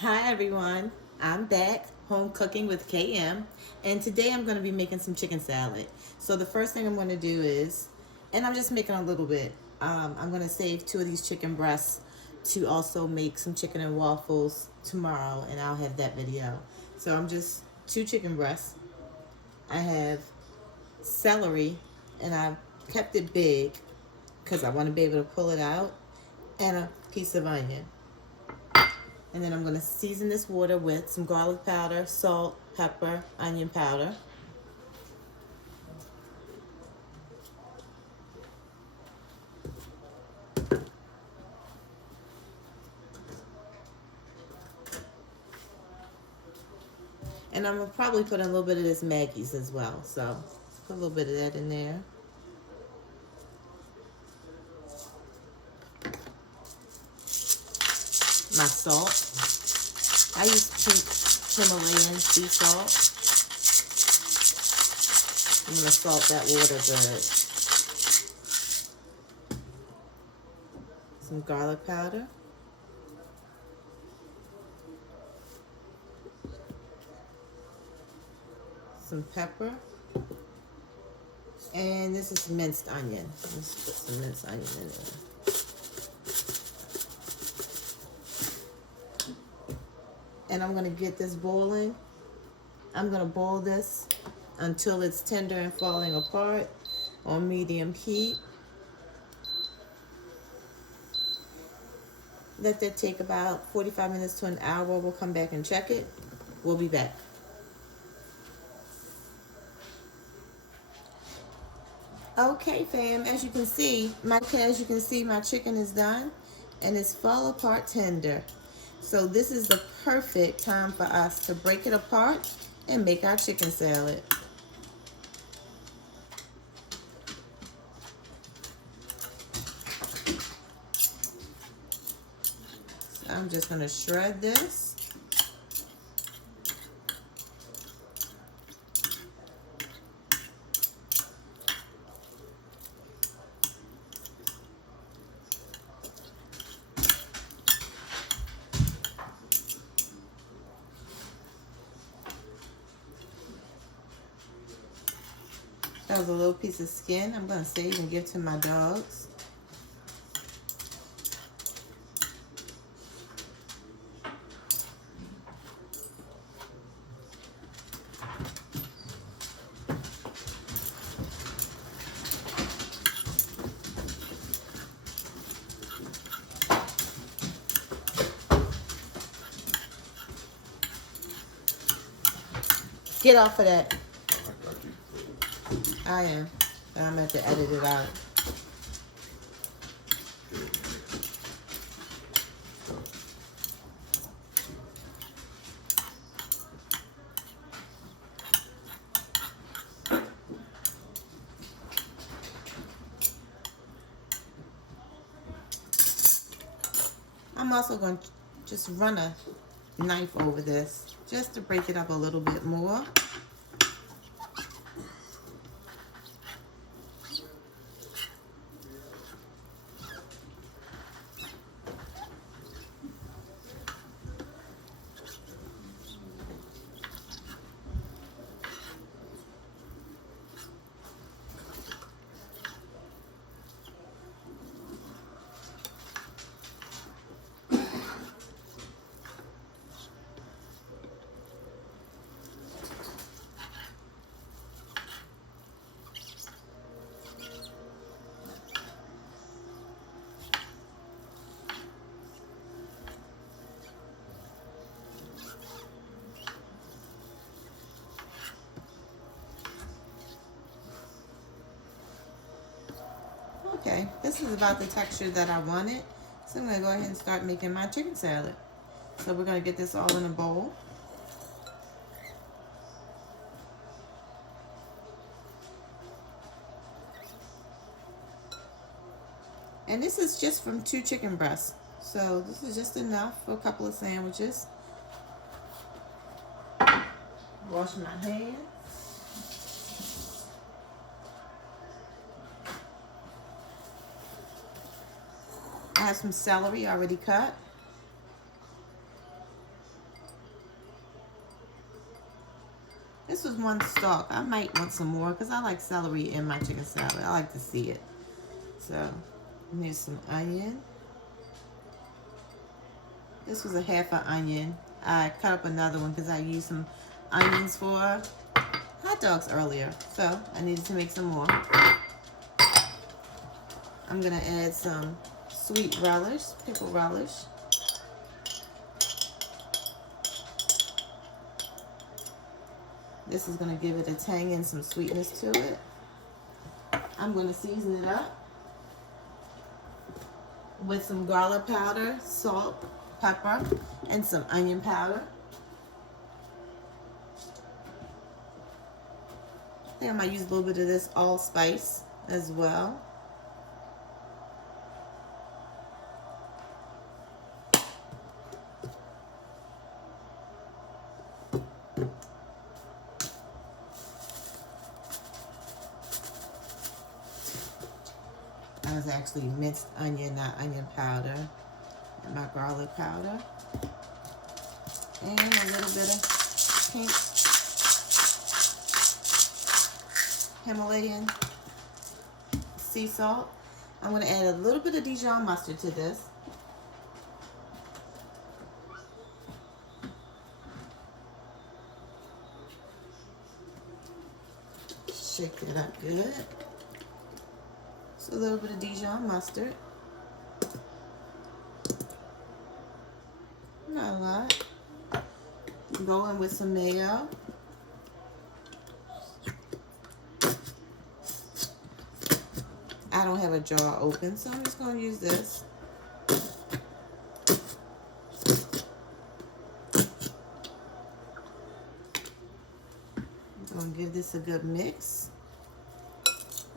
Hi everyone, I'm back home cooking with KM, and today I'm going to be making some chicken salad. So the first thing I'm going to do is, and I'm just making a little bit. I'm going to save two of these chicken breasts to also make some chicken and waffles tomorrow, and I'll have that video. So I'm just two chicken breasts. I have celery, and I've kept it big because I want to be able to pull it out, and a piece of onion. And then I'm going to season this water with some garlic powder, salt, pepper, onion powder. And I'm going to probably put a little bit of this Maggie's as well. So put a little bit of that in there. My salt. I use pink Himalayan sea salt. I'm going to salt that water good. Some garlic powder. Some pepper. And this is minced onion. Let's put some minced onion in there. And I'm going to get this boiling. I'm going to boil this until it's tender and falling apart on medium heat. Let that take about 45 minutes to an hour. We'll come back and check it. We'll be back. Okay, fam, as you can see, my chicken is done and it's fall apart tender. So this is the perfect time for us to break it apart and make our chicken salad. So I'm just going to shred this. That was a little piece of skin I'm going to save and give to my dogs. Get off of that. I am. I'm going to have to edit it out. I'm also going to just run a knife over this just to break it up a little bit more. Okay, this is about the texture that I wanted. So I'm going to go ahead and start making my chicken salad. So we're going to get this all in a bowl. And this is just from 2 chicken breasts. So this is just enough for a couple of sandwiches. Wash my hands. I have some celery already cut. one stalk. I might want some more because I like celery in my chicken salad. I like to see it. So, here's some onion. This was a half an onion. I cut up another one because I used some onions for hot dogs earlier. So, I needed to make some more. I'm going to add some sweet relish, pickle relish. This is going to give it a tang and some sweetness to it. I'm going to season it up with some garlic powder, salt, pepper, and some onion powder. I think I might use a little bit of this allspice as well. That was actually minced onion, not onion powder. And my garlic powder. And a little bit of pink Himalayan sea salt. I'm going to add a little bit of Dijon mustard to this. Shake it up good. So a little bit of Dijon mustard. Not a lot. Go in with some mayo. I don't have a jar open, so I'm just going to use this. I'm going to give this a good mix.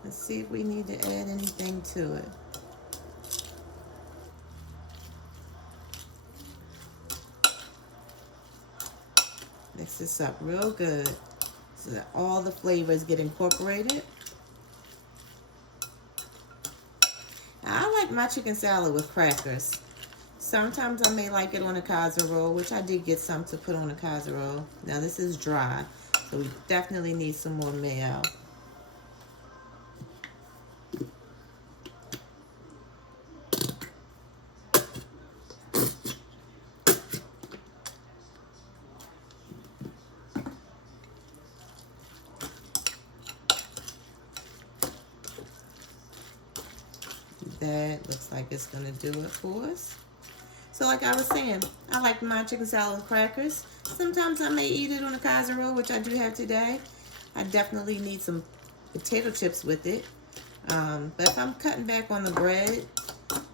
Let's see if we need to add anything to it. Mix this up real good so that all the flavors get incorporated. Now, I like my chicken salad with crackers. Sometimes I may like it on a casserole, which I did get some to put on a casserole. Now this is dry, so we definitely need some more mayo. That looks like it's going to do it for us. So like I was saying, I like my chicken salad with crackers. Sometimes I may eat it on a casserole, which I do have today. I definitely need some potato chips with it. But if I'm cutting back on the bread,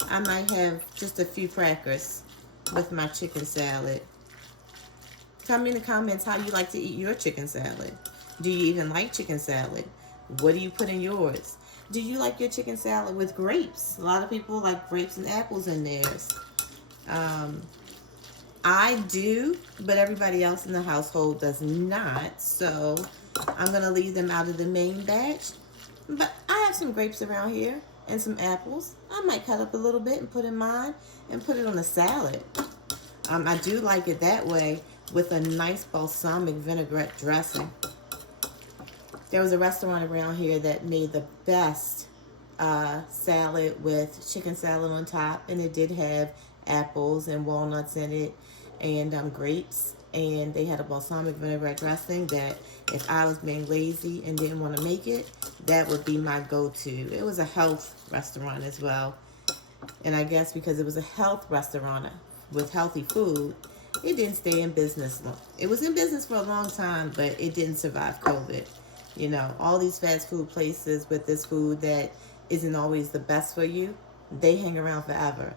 I might have just a few crackers with my chicken salad. Tell me in the comments how you like to eat your chicken salad. Do you even like chicken salad? What do you put in yours? Do you like your chicken salad with grapes? A lot of people like grapes and apples in theirs. I do, but everybody else in the household does not. So I'm going to leave them out of the main batch. But I have some grapes around here and some apples. I might cut up a little bit and put in mine and put it on a salad. I do like it that way with a nice balsamic vinaigrette dressing. There was a restaurant around here that made the best salad with chicken salad on top, and it did have apples and walnuts in it and grapes, and they had a balsamic vinaigrette dressing that if I was being lazy and didn't want to make it, that would be my go-to. It was a health restaurant as well, and I guess because it was a health restaurant with healthy food, it didn't stay in business long. It was in business for a long time, but it didn't survive COVID. You know, all these fast food places with this food that isn't always the best for you, they hang around forever.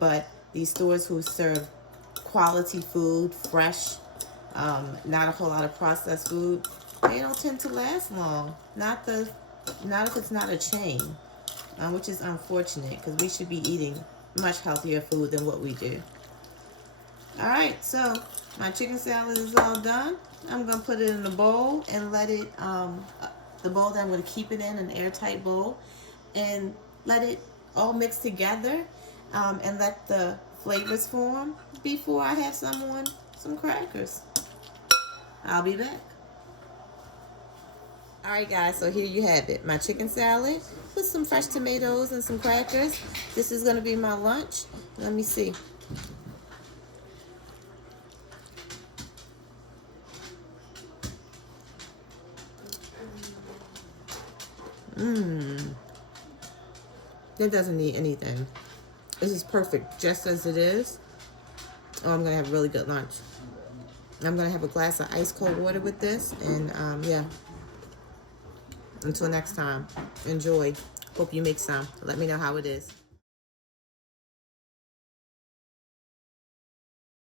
But these stores who serve quality food, fresh, not a whole lot of processed food, they don't tend to last long. Not if it's not a chain, which is unfortunate because we should be eating much healthier food than what we do. All right, so my chicken salad is all done. I'm going to put it in a bowl and let it, the bowl that I'm going to keep it in, an airtight bowl, and let it all mix together and let the flavors form before I have some crackers. I'll be back. All right, guys, so here you have it. My chicken salad with some fresh tomatoes and some crackers. This is going to be my lunch. Let me see. Mmm. It doesn't need anything. This is perfect just as it is. Oh, I'm going to have a really good lunch. I'm going to have a glass of ice cold water with this. And, yeah. Until next time, enjoy. Hope you make some. Let me know how it is.